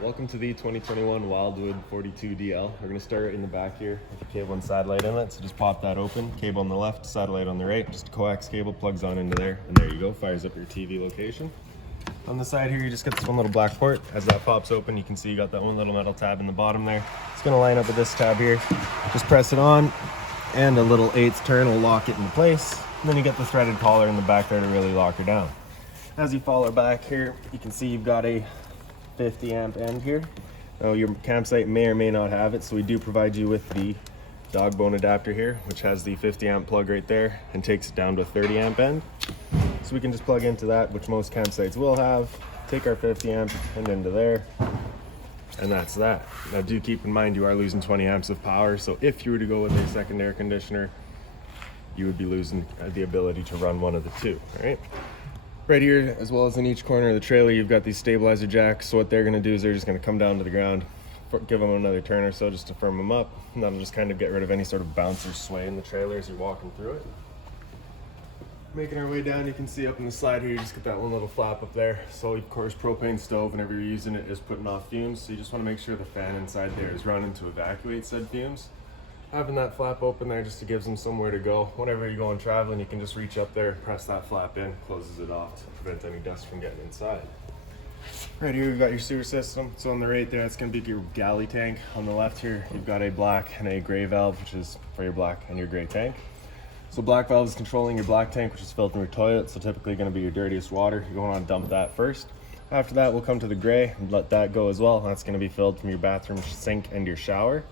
Welcome to the 2021 Wildwood 42DL. We're going to start in the back here with the cable and satellite inlet. So just pop that open, cable on the left, satellite on the right, just a coax cable plugs on into there, and there you go, fires up your TV location. On the side here, you just get this one little black port. As that pops open, you can see you got that one little metal tab in the bottom there. It's going to line up with this tab here. Just press it on, and a little 1/8 turn will lock it into place. And then you get the threaded collar in the back there to really lock her down. As you follow back here, you can see you've got a 50 amp end here. Now your campsite may or may not have it, so we do provide you with the dog bone adapter here, which has the 50 amp plug right there and takes it down to a 30 amp end. So we can just plug into that, which most campsites will have, take our 50 amp and into there, and that's that. Now do keep in mind you are losing 20 amps of power, so if you were to go with a second air conditioner, you would be losing the ability to run one of the two, all right? Right here, as well as in each corner of the trailer, you've got these stabilizer jacks. So what they're gonna do is they're just gonna come down to the ground, give them another turn or so just to firm them up. And that'll just kind of get rid of any sort of bounce or sway in the trailer as you're walking through it. Making our way down, you can see up in the side here, you just get that one little flap up there. So of course, propane stove, whenever you're using it, is putting off fumes. So you just wanna make sure the fan inside there is running to evacuate said fumes. Having that flap open there just to give them somewhere to go. Whenever you're going traveling, you can just reach up there, press that flap in, closes it off to prevent any dust from getting inside. Right here, you've got your sewer system. So on the right there, that's gonna be your galley tank. On the left here, you've got a black and a gray valve, which is for your black and your gray tank. So black valve is controlling your black tank, which is filled from your toilet. So typically gonna be your dirtiest water. You're gonna wanna dump that first. After that, we'll come to the gray and let that go as well. That's gonna be filled from your bathroom sink and your shower.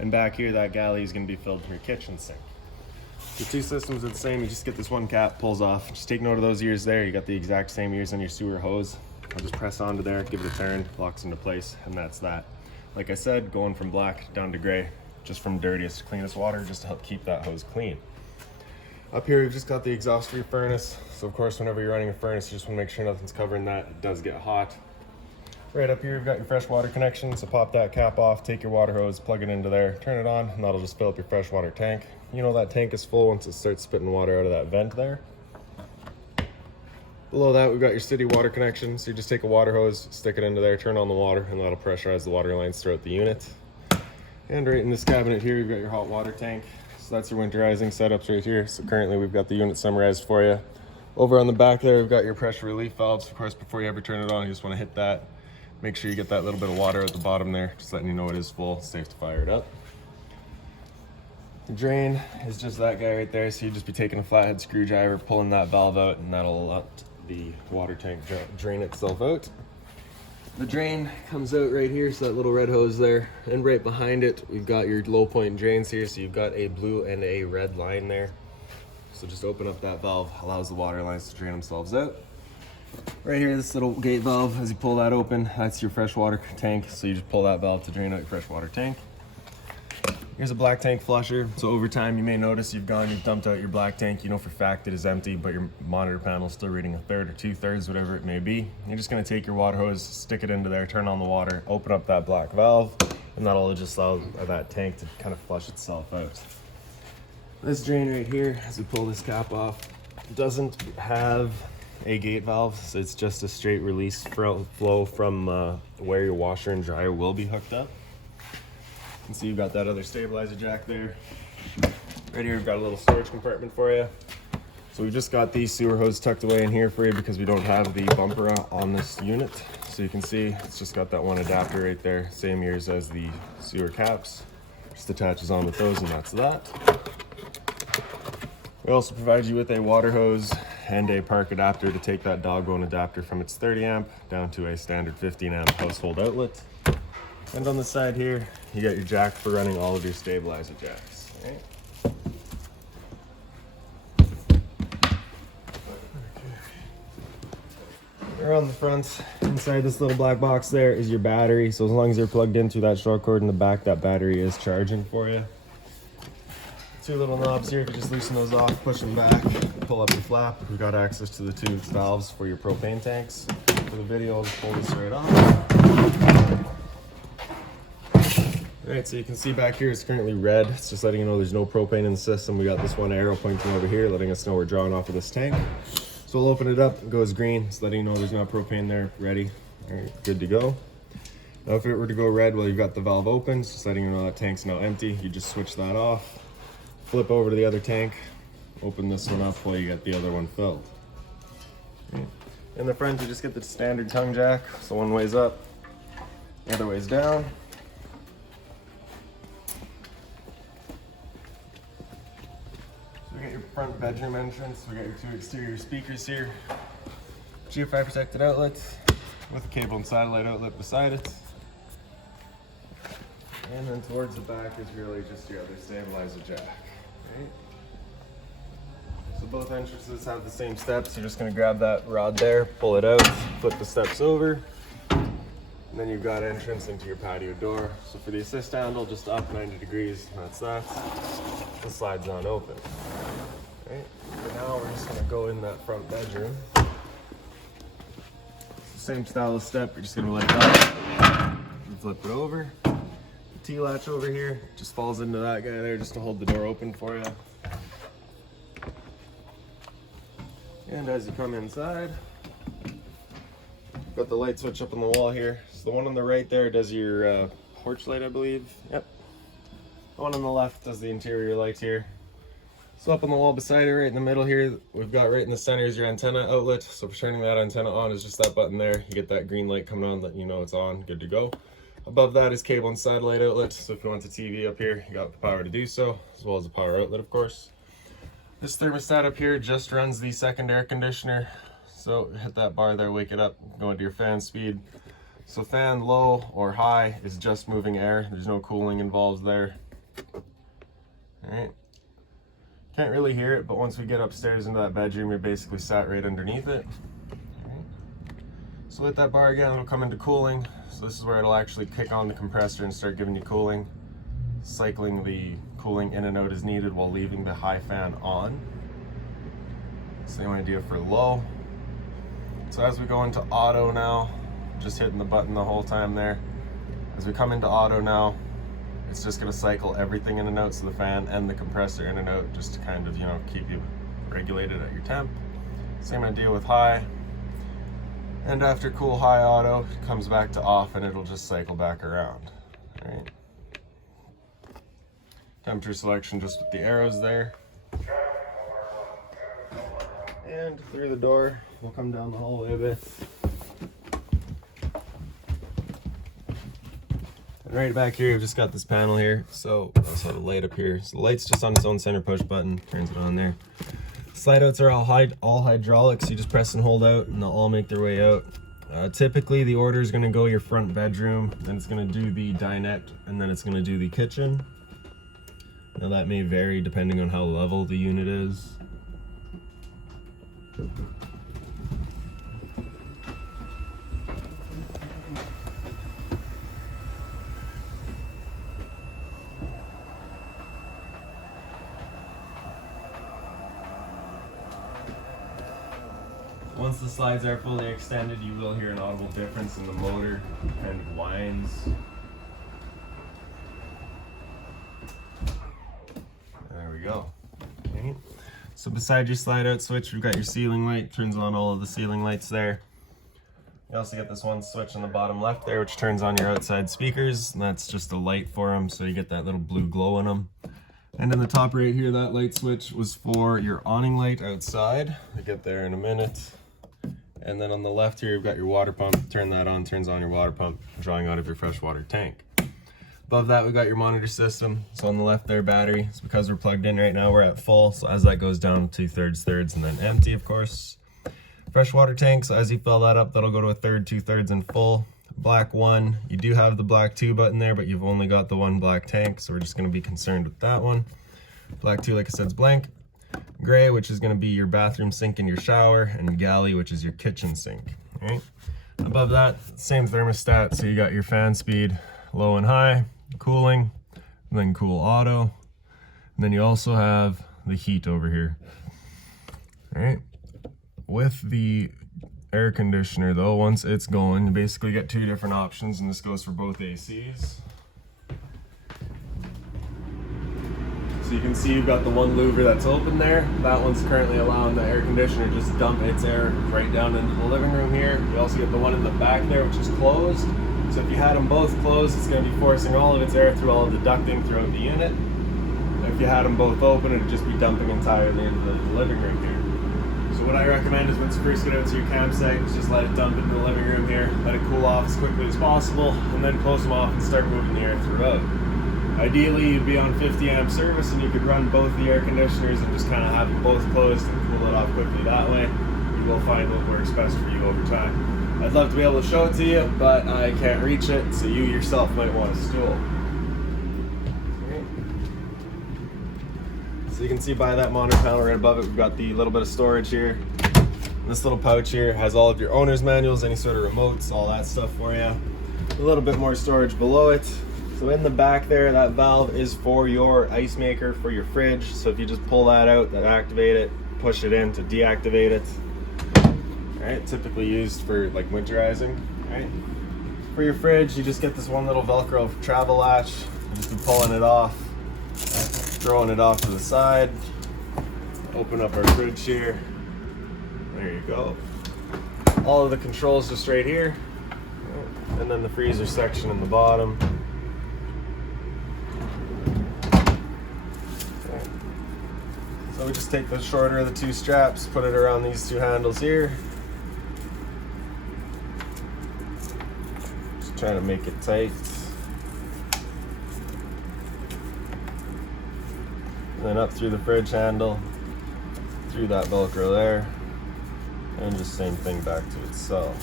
And back here, that galley is going to be filled from your kitchen sink. The two systems are the same. You just get this one cap, pulls off. Just take note of those ears there. You got the exact same ears on your sewer hose. I'll just press onto there, give it a turn, locks into place, and that's that. Like I said, going from black down to gray, just from dirtiest to cleanest water, just to help keep that hose clean. Up here, we've just got the exhaust for your furnace. So of course, whenever you're running a furnace, you just want to make sure nothing's covering that. It does get hot. Right up here, you've got your fresh water connection, so pop that cap off, take your water hose, plug it into there, turn it on, and that'll just fill up your fresh water tank. You know that tank is full once it starts spitting water out of that vent there. Below that, we've got your city water connection, so you just take a water hose, stick it into there, turn on the water, and that'll pressurize the water lines throughout the unit. And right in this cabinet here, you've got your hot water tank. So that's your winterizing setups right here. So currently, we've got the unit summarized for you. Over on the back there, we've got your pressure relief valves. Of course, before you ever turn it on, you just want to hit that. Make sure you get that little bit of water at the bottom there, just letting you know it is full. It's safe to fire it up. The drain is just that guy right there, so you just be taking a flathead screwdriver, pulling that valve out, and that'll let the water tank drain itself out. The drain comes out right here, so that little red hose there, and right behind it, we've got your low point drains here, so you've got a blue and a red line there. So just open up that valve, allows the water lines to drain themselves out. Right here, this little gate valve, as you pull that open, that's your freshwater tank. So you just pull that valve to drain out your freshwater tank. Here's a black tank flusher. So over time, you may notice you've dumped out your black tank. You know for a fact it is empty, but your monitor panel is still reading 1/3 or 2/3, whatever it may be. You're just gonna take your water hose, stick it into there, turn on the water, open up that black valve, and that'll just allow that tank to kind of flush itself out. This drain right here, as we pull this cap off, doesn't have a gate valve, so it's just a straight release flow from where your washer and dryer will be hooked up. You can see you've got that other stabilizer jack there. Right here, we've got a little storage compartment for you. So we've just got the sewer hose tucked away in here for you because we don't have the bumper on this unit. So you can see it's just got that one adapter right there, same ears as the sewer caps. Just attaches on with those, and that's that. We also provide you with a water hose and a park adapter to take that dog bone adapter from its 30 amp down to a standard 15 amp household outlet. And on the side here, you got your jack for running all of your stabilizer jacks. Right? Around the front, inside this little black box there is your battery. So as long as you're plugged into that short cord in the back, that battery is charging for you. Two little knobs here, if you just loosen those off, push them back, pull up the flap. We've got access to the two valves for your propane tanks. For the video, I'll just pull this right off. Alright, so you can see back here it's currently red. It's just letting you know there's no propane in the system. We got this one arrow pointing over here, letting us know we're drawing off of this tank. So we'll open it up, it goes green. It's letting you know there's no propane there, ready. Alright, good to go. Now if it were to go red while you've got the valve open, just letting you know that tank's now empty, you just switch that off, flip over to the other tank, open this one up while you get the other one filled. In the front, you just get the standard tongue jack, so one way's up, the other way's down. So we got your front bedroom entrance, we got your 2 exterior speakers here, GFI protected outlets with a cable and satellite outlet beside it. And then towards the back is really just your other stabilizer jack. Right? So both entrances have the same steps. You're just going to grab that rod there, pull it out, flip the steps over, and then you've got entrance into your patio door. So for the assist handle, just up 90 degrees, that's that. The slide's on open. Right? For now, we're just going to go in that front bedroom. Same style of step, you're just going to let it up, and flip it over. T-latch over here just falls into that guy there just to hold the door open for you. And as you come inside, got the light switch up on the wall here. So the one on the right there does your porch light, I believe. Yep. The one on the left does the interior lights here. So up on the wall beside it, right in the middle here, we've got right in the center is your antenna outlet. So for turning that antenna on is just that button there. You get that green light coming on, letting you know it's on, good to go. Above that is cable and satellite outlet, so if you want the TV up here, you got the power to do so, as well as the power outlet, of course. This thermostat up here just runs the second air conditioner, so hit that bar there, wake it up, go into your fan speed. So fan low or high is just moving air, there's no cooling involved there. Alright, can't really hear it, but once we get upstairs into that bedroom, you're basically sat right underneath it. Alright. So hit that bar again, it'll come into cooling. So this is where it'll actually kick on the compressor and start giving you cooling. Cycling the cooling in and out as needed while leaving the high fan on. Same idea for low. So as we go into auto now, just hitting the button the whole time there. As we come into auto now, it's just gonna cycle everything in and out, so the fan and the compressor in and out, just to kind of, you know, keep you regulated at your temp. Same idea with high. And after cool high auto, it comes back to off and it'll just cycle back around. All right. Temperature selection just with the arrows there. And through the door, we'll come down the hallway a bit. And right back here, we've just got this panel here. So I also have a light up here. So the light's just on its own center push button, turns it on there. Slide outs are all hydraulics. You just press and hold out and they'll all make their way out. Typically the order is going to go your front bedroom, then it's going to do the dinette, and then it's going to do the kitchen. Now that may vary depending on how level the unit is. Once the slides are fully extended, you will hear an audible difference in the motor, kind of whines. There we go. Okay. So beside your slide out switch, we've got your ceiling light, turns on all of the ceiling lights there. You also get this one switch on the bottom left there, which turns on your outside speakers, and that's just a light for them, so you get that little blue glow in them. And in the top right here, that light switch was for your awning light outside. We'll get there in a minute. And then on the left here, you've got your water pump. Turn that on, turns on your water pump, drawing out of your freshwater tank. Above that, we've got your monitor system. So on the left there, battery. It's because we're plugged in right now, we're at full. So as that goes down, 2/3, thirds, and then empty, of course. Freshwater tank, so as you fill that up, that'll go to 1/3, 2/3, and full. Black 1, you do have the black 2 button there, but you've only got the one black tank, so we're just gonna be concerned with that one. Black 2, like I said, is blank. Gray, which is going to be your bathroom sink and your shower, and galley, which is your kitchen sink. All right. Above that, same thermostat, so you got your fan speed low and high, cooling, and then cool auto. And then you also have the heat over here. All right. With the air conditioner though, once it's going, you basically get 2 different options, and this goes for both ACs. So you can see you've got the one louver that's open there. That one's currently allowing the air conditioner to just dump its air right down into the living room here. You also get the one in the back there, which is closed. So if you had them both closed, it's going to be forcing all of its air through all of the ducting throughout the unit. If you had them both open, it would just be dumping entirely into the living room here. So what I recommend is once you first get out to your campsite, is just let it dump into the living room here, let it cool off as quickly as possible, and then close them off and start moving the air throughout. Ideally, you'd be on 50 amp service and you could run both the air conditioners and just kind of have them both closed and cool it off quickly that way. You will find what works best for you over time. I'd love to be able to show it to you, but I can't reach it, so you yourself might want a stool. So you can see by that monitor panel right above it, we've got the little bit of storage here. This little pouch here has all of your owner's manuals, any sort of remotes, all that stuff for you. A little bit more storage below it. So in the back there, that valve is for your ice maker for your fridge. So if you just pull that out, that activate it, push it in to deactivate it. Right, typically used for like winterizing. Right. For your fridge, you just get this one little Velcro travel latch. You just be pulling it off, throwing it off to the side. Open up our fridge here. There you go. All of the controls just right here, and then the freezer section in the bottom. Okay. So we just take the shorter of the two straps, put it around these two handles here. Trying to make it tight. And then up through the fridge handle, through that Velcro there, and just same thing back to itself.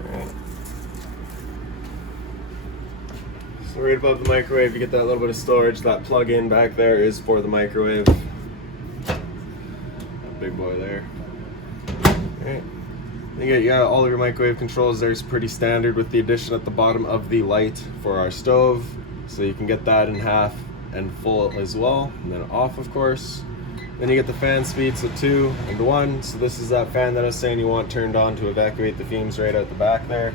All right. So right above the microwave, you get that little bit of storage. That plug-in back there is for the microwave. That big boy there. All right. You got all of your microwave controls there. It's pretty standard with the addition at the bottom of the light for our stove. So you can get that in half and full as well, and then off of course. Then you get the fan speed, so 2 and 1. So this is that fan that I was saying you want turned on to evacuate the fumes right out the back there.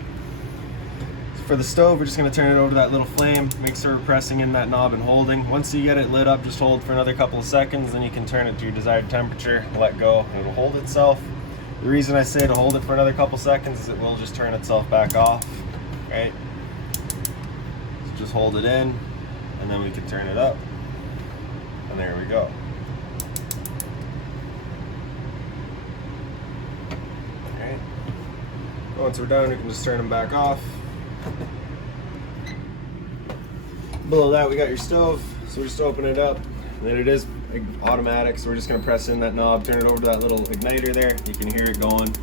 So for the stove, we're just going to turn it over to that little flame. Make sure we're pressing in that knob and holding. Once you get it lit up, just hold for another couple of seconds, then you can turn it to your desired temperature, let go, and it'll hold itself. The reason I say to hold it for another couple seconds is it will just turn itself back off, right? So just hold it in, and then we can turn it up, and there we go. Alright. Once we're done, we can just turn them back off. Below that, we got your stove, so we just open it up, and then it is automatic, so we're just going to press in that knob, turn it over to that little igniter there. You can hear it going,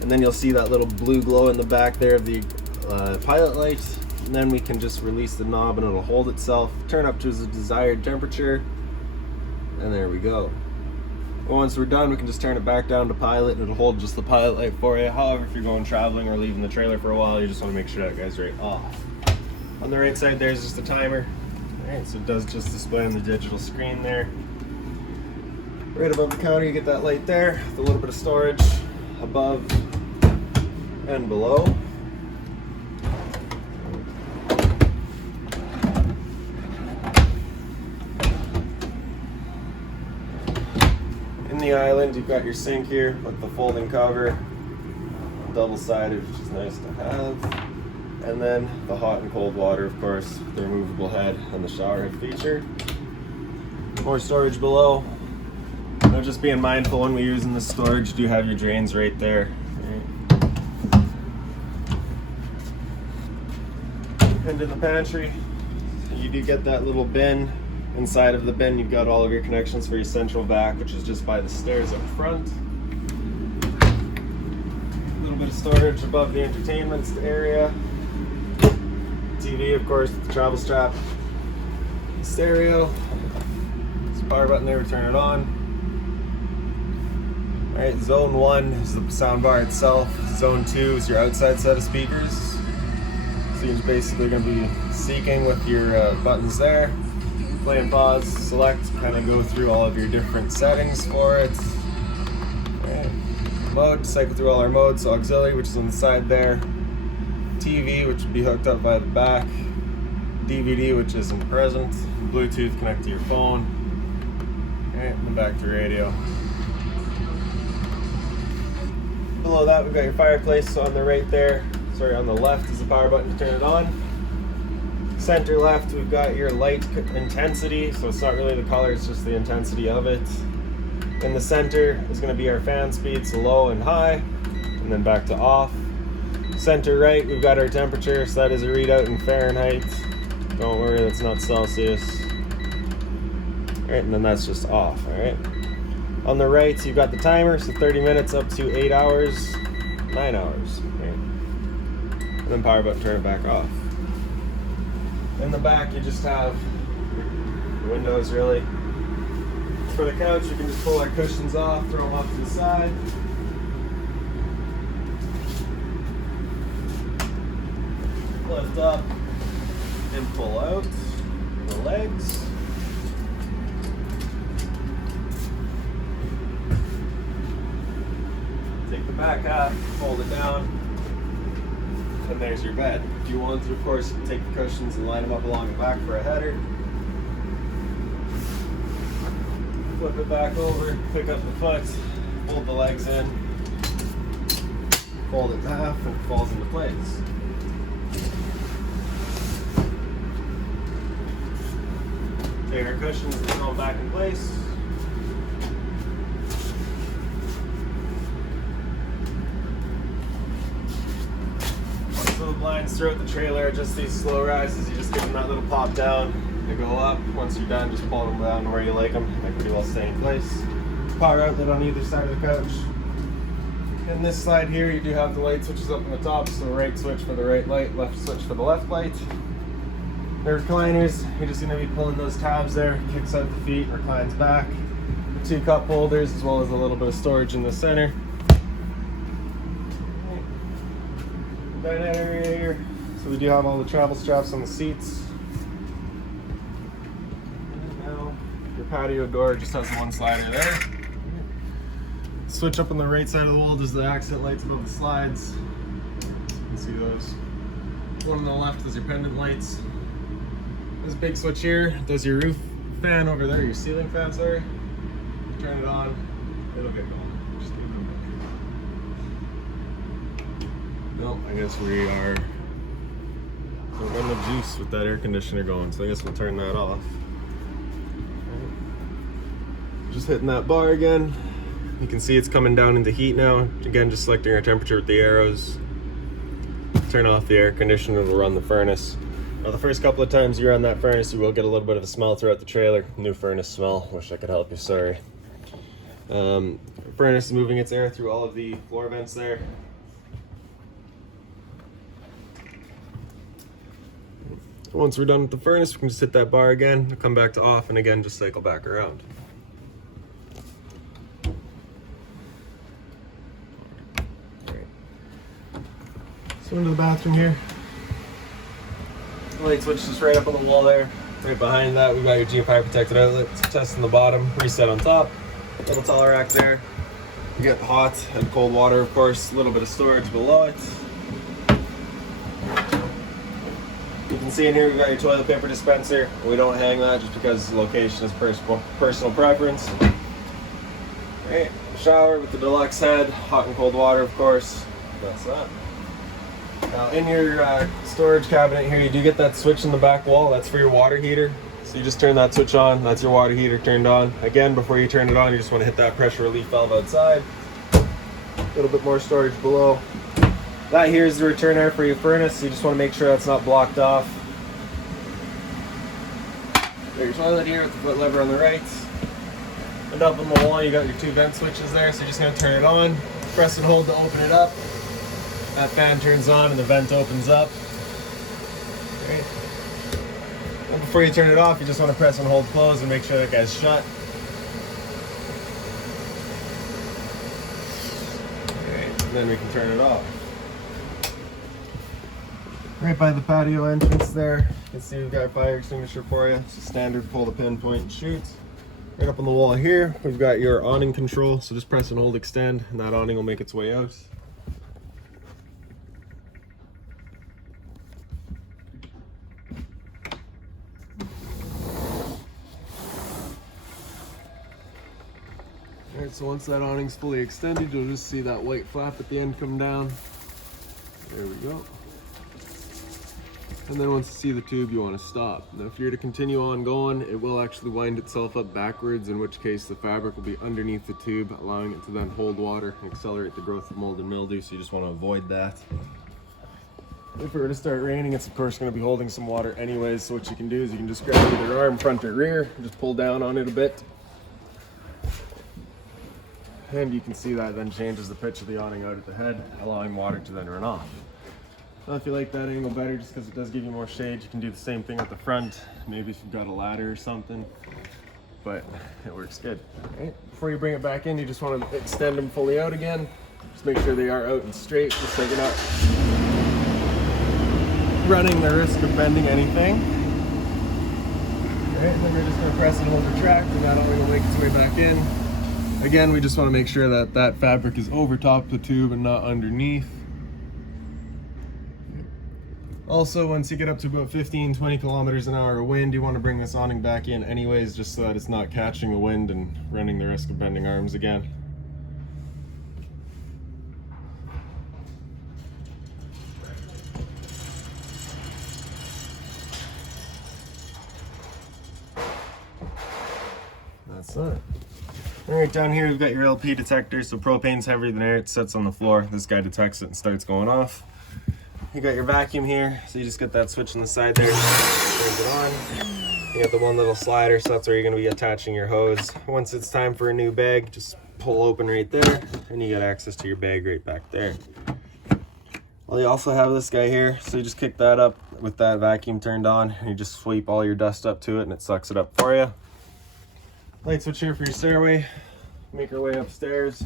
and then you'll see that little blue glow in the back there of the pilot light, and then we can just release the knob and it'll hold itself, turn up to the desired temperature, and there we go. Once we're done, we can just turn it back down to pilot and it'll hold just the pilot light for you. However, if you're going traveling or leaving the trailer for a while, you just want to make sure that guy's right off. On the right side there's just a timer. Alright, so it does just display on the digital screen there. Right above the counter, you get that light there, with a little bit of storage above and below. In the island, you've got your sink here with the folding cover, double-sided, which is nice to have. And then the hot and cold water, of course, the removable head and the shower head feature. More storage below. Now just being mindful when we're using the storage, do have your drains right there. And in the pantry, you do get that little bin. Inside of the bin, you've got all of your connections for your central vac, which is just by the stairs up front. A little bit of storage above the entertainment area. TV, of course, with the travel strap. Stereo. There's a power button there to turn it on. Alright, zone 1 is the sound bar itself. Zone 2 is your outside set of speakers. So you're basically going to be syncing with your buttons there. Play and pause, select, kind of go through all of your different settings for it. Alright. Mode, cycle through all our modes. So auxiliary, which is on the side there. TV, which would be hooked up by the back. DVD, which isn't present. Bluetooth, connect to your phone. Alright, and back to radio. Below that, we've got your fireplace, so on the right there, Sorry, on the left is the power button to turn it on. Center left, we've got your light intensity, so it's not really the color, it's just the intensity of it. In the center is going to be our fan speed, so low and high, and then back to off. Center right, we've got our temperature, so that is a readout in Fahrenheit. Don't worry, that's not Celsius. All right, and then that's just off, all right? On the right, you've got the timer, so 30 minutes up to 8 hours, 9 hours, right? And then power button, turn it back off. In the back, you just have the windows, really. For the couch, you can just pull our cushions off, throw them off to the side. Lift up and pull out the legs. Take the back half, fold it down, and there's your bed. If you want to, of course, you can take the cushions and line them up along the back for a header. Flip it back over, pick up the foot, fold the legs in, fold it in half, and it falls into place. Take our cushions and throw them back in place. So the blinds throughout the trailer are just these slow rises. You just give them that little pop down. They go up. Once you're done, just pull them down to where you like them. They pretty well stay in place. Power outlet on either side of the couch. In this side here, you do have the light switches up on the top. So right switch for the right light, left switch for the left light. The recliners, you're just going to be pulling those tabs there. Kicks out the feet, reclines back. The 2 cup holders, as well as a little bit of storage in the center. Dinette area here. So we do have all the travel straps on the seats. Your patio door just has one slider there. Switch up on the right side of the wall does the accent lights above the slides. You can see those. One on the left does your pendant lights. This big switch here does your roof fan over there, your ceiling fan, sorry. Turn it on, it'll get going. Just leave it. Nope, I guess we're running the juice with that air conditioner going, so I guess we'll turn that off. Just hitting that bar again. You can see it's coming down into heat now. Again, just selecting our temperature with the arrows. Turn off the air conditioner to run the furnace. Now the first couple of times you run that furnace, you will get a little bit of a smell throughout the trailer. New furnace smell. Wish I could help you, sorry. Furnace is moving its air through all of the floor vents there. Once we're done with the furnace, we can just hit that bar again, come back to off, and again, just cycle back around. So into the bathroom here. Light switch is right up on the wall there. Right behind that, we've got your fire protected outlet. Test in the bottom, reset on top. Little towel rack there. You get hot and cold water, of course. A little bit of storage below it. You can see in here we've got your toilet paper dispenser. We don't hang that just because location is personal preference. Right, shower with the deluxe head, hot and cold water, of course. That's that. Now in your storage cabinet here, you do get that switch in the back wall. That's for your water heater. So you just turn that switch on. That's your water heater turned on. Again, before you turn it on, you just want to hit that pressure relief valve outside. A little bit more storage below. That here is the return air for your furnace. So you just want to make sure that's not blocked off. Got your toilet here with the foot lever on the right. And up on the wall, you got your 2 vent switches there. So you're just going to turn it on. Press and hold to open it up. That fan turns on and the vent opens up. Right. And before you turn it off, you just want to press and hold close and make sure that guy's shut. Right. And then we can turn it off. Right by the patio entrance there, you can see we've got a fire extinguisher for you. It's a standard pull the pin, point, and shoot. Right up on the wall here, we've got your awning control. So just press and hold extend, and that awning will make its way out. Alright, so once that awning's fully extended, you'll just see that white flap at the end come down. There we go. And then once you see the tube, you want to stop. Now if you're to continue on going, it will actually wind itself up backwards, in which case the fabric will be underneath the tube, allowing it to then hold water and accelerate the growth of mold and mildew, so you just want to avoid that. If it were to start raining, it's of course going to be holding some water anyways, so what you can do is you can just grab either arm, front or rear, and just pull down on it a bit. And you can see that then changes the pitch of the awning out at the head, allowing water to then run off. Now if you like that angle better, just because it does give you more shade, you can do the same thing at the front, maybe if you've got a ladder or something, but it works good. Right. Before you bring it back in, you just want to extend them fully out again. Just make sure they are out and straight, just so you're not running the risk of bending anything. Right, and then we're just going to press and hold retract, and that only will make its way back in. Again, we just want to make sure that that fabric is over top of the tube and not underneath. Also, once you get up to about 15-20 kilometers an hour of wind, you want to bring this awning back in anyways, just so that it's not catching the wind and running the risk of bending arms again. That's it. All right, down here we've got your LP detector. So propane's heavier than air, it sits on the floor. This guy detects it and starts going off. You got your vacuum here, so you just get that switch on the side there, turns it on. You got the one little slider, so that's where you're gonna be attaching your hose. Once it's time for a new bag, just pull open right there, and you got access to your bag right back there. Well, you also have this guy here, so you just kick that up with that vacuum turned on, and you just sweep all your dust up to it, and it sucks it up for you. Light switch here for your stairway. Make our way upstairs.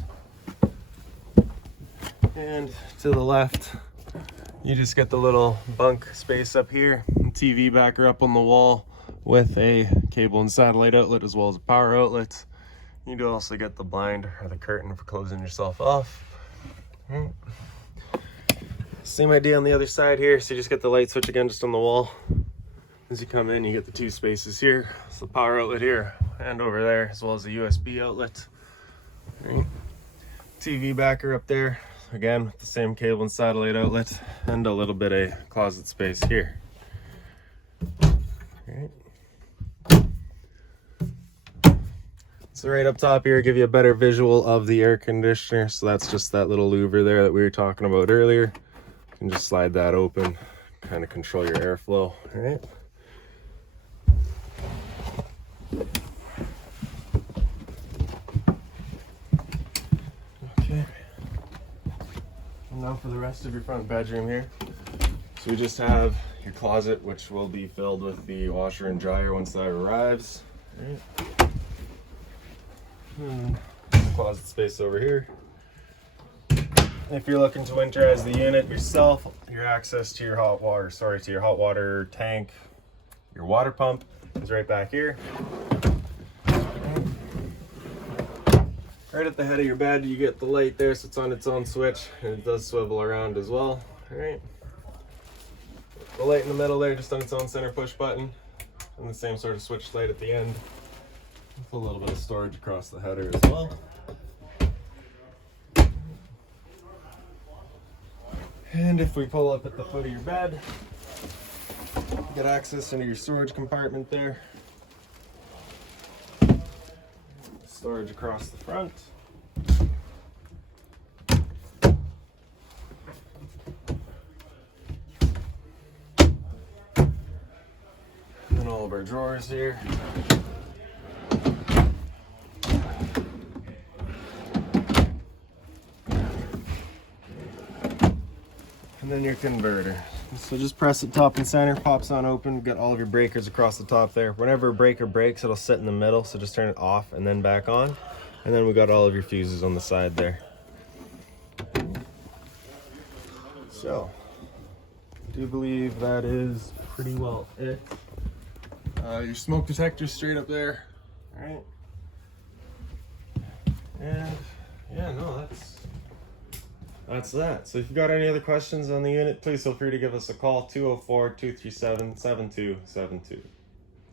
And to the left, you just get the little bunk space up here. TV backer up on the wall with a cable and satellite outlet as well as a power outlet. You do also get the blind or the curtain for closing yourself off. Same idea on the other side here. So you just get the light switch again just on the wall. As you come in, you get the two spaces here. So the power outlet here and over there, as well as a USB outlet. Right. TV backer up there, again with the same cable and satellite outlet, and a little bit of closet space here. Right. So right up top here, give you a better visual of the air conditioner. So that's just that little louver there that we were talking about earlier. You can just slide that open, kind of control your airflow. All right. Okay. And now for the rest of your front bedroom here. So we just have your closet, which will be filled with the washer and dryer once that arrives. Right. Closet space over here. If you're looking to winterize the unit yourself, your access to your hot water tank, your water pump is right back here. Right at the head of your bed, you get the light there, so it's on its own switch, and it does swivel around as well. All right. The light in the middle there, just on its own center push button, and the same sort of switch light at the end, with a little bit of storage across the header as well. And if we pull up at the foot of your bed, you get access into your storage compartment there. Storage across the front. And then all of our drawers here. And then your converter. So just press it top and center, pops on open, get all of your breakers across the top there. Whenever a breaker breaks, it'll sit in the middle, so just turn it off and then back on. And then we got all of your fuses on the side there. So, I do believe that is pretty well it. Your smoke detector straight up there. All right. And yeah, no, that's that. So if you've got any other questions on the unit, please feel free to give us a call, 204-237-7272.